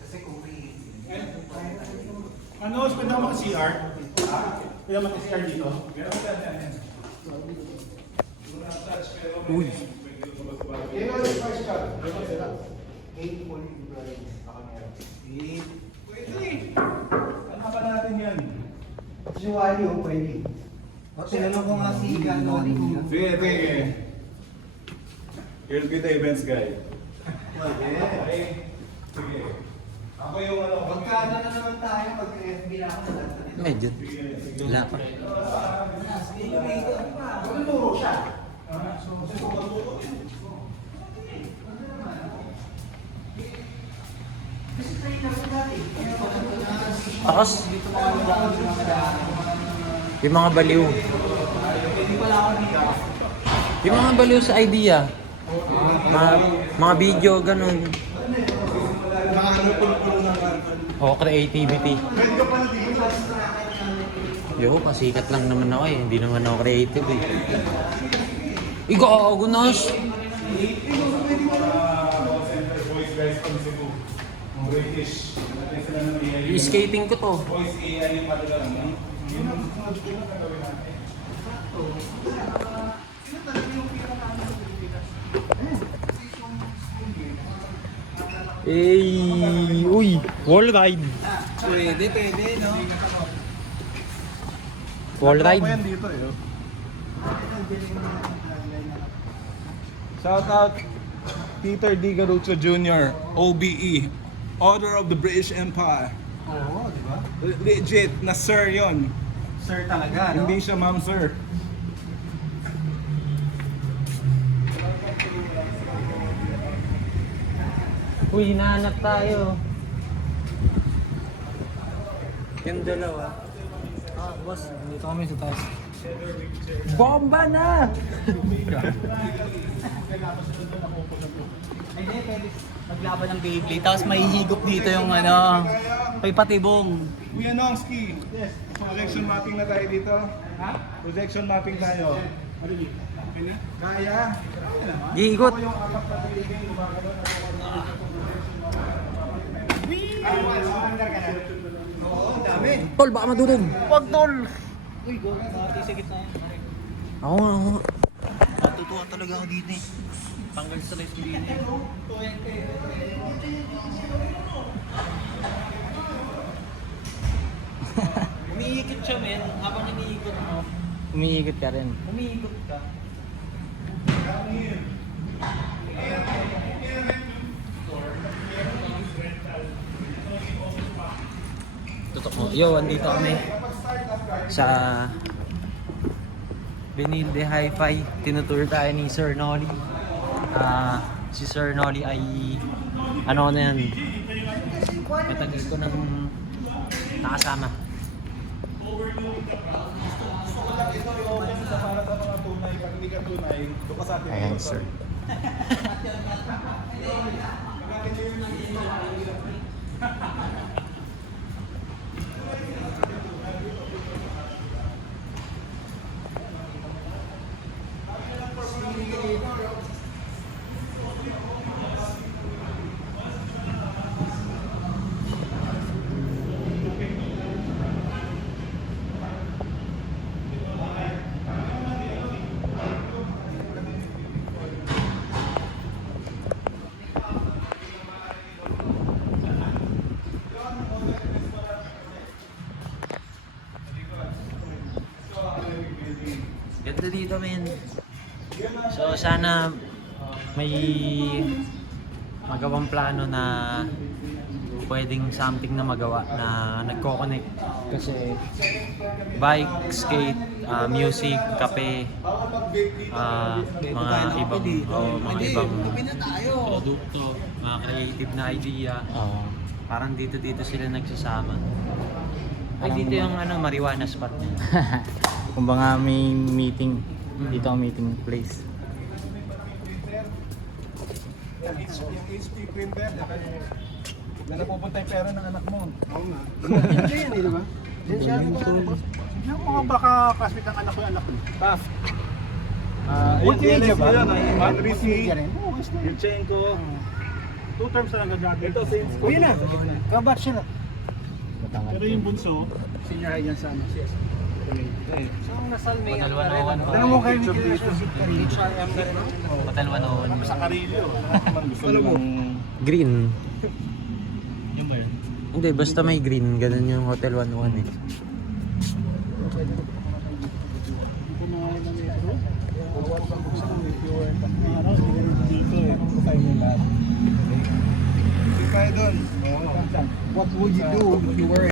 Kasi kung Ano, pwede ako maka-CR? Pwede ako maka-CR dito? Uy. Pwede. Ano pa natin yan? si Wally o pwede. O, tinanong ko nga si Nori. Sige, sige. You'll be the events guy. Pwede. Sige. Ako yung ano. Magkano na naman tayo pag-FB na ako na Medyo. Wala pa. Magtuturo siya. Tapos, yung mga baliw. Yung mga baliw sa idea. Mga video, ganun. O, creativity. Yo, pasikat lang naman ako eh. Hindi naman ako creative eh. Igago, Nas! Voice guys from Cebu. British. Natin sila ng AI. Skating ko to. Voice AI yung pala lang. Yun ang gagawin natin. Eh, uy, wall ride. Pwede, no? Wall ride. Ako yan dito eh. Shout out Peter D. Garucho Jr., OBE, Order of the British Empire. Oo, di ba? Legit na sir yon. Sir talaga, no? Hindi siya ma'am sir. Uy, hinahanap tayo. Yung dalawa. Boss, dito kami sa taas. Bomba na! Hindi, pwede maglaban ng Beyblade. Tapos may higop dito yung ano, may patibong. Kuya Nongski, projection mapping na tayo dito. Ha? Projection mapping tayo. Kaya. Gigot. Ako yung apat na piligin, gumagano na Oo, dami. Tol, baka madurog. Wag tol! Uy, go. Mati sa gitna yan. Ako. Natutuwa talaga ako dito eh. Tanggal sa life ko dito eh. Umiikot siya men. Habang iniikot mo, Umiikot ka rin. umiikot ka. Totoo. Yo, andito kami sa Benilde Hi-Fi. Tinutour tayo ni Sir Nolly. Si Sir Nolly ay ano na yan, matagal ko nang nakasama. ito yung para sa mga tunay. Pag hindi ka tunay, doon ka sa atin. Ayan, sir. Ganda dito, men. So, sana may magawang plano na pwedeng something na magawa na nagko-connect. Kasi bike, skate, music, kape, mga ibang produkto, mga creative na idea. Parang dito sila nagsasama. Ay, dito yung marijuana spot niya. Kumbaga may meeting, dito ang meeting place. Yung HP printer, na napupunta yung pera ng anak mo. Oo nga. Hindi yan eh, di ba? Yung mga baka classmate ng anak ko yung anak ko. Tough. Multimedia ba? Manrisi, Multimedia rin? Oo, Yurchenko, 2 terms na nagagamit. Ito, same school. Uy na! Kabat siya na. Pero yung bunso, senior high yan sa ano, CS. So, nasal may Hotel 101. Tanong mo kayo ni HRM na rin. Hotel 101. Sa Carillo. Gusto mo? green. Yung ba yun? Hindi, basta may green. Ganun yung Hotel 101 eh. What would you do if you were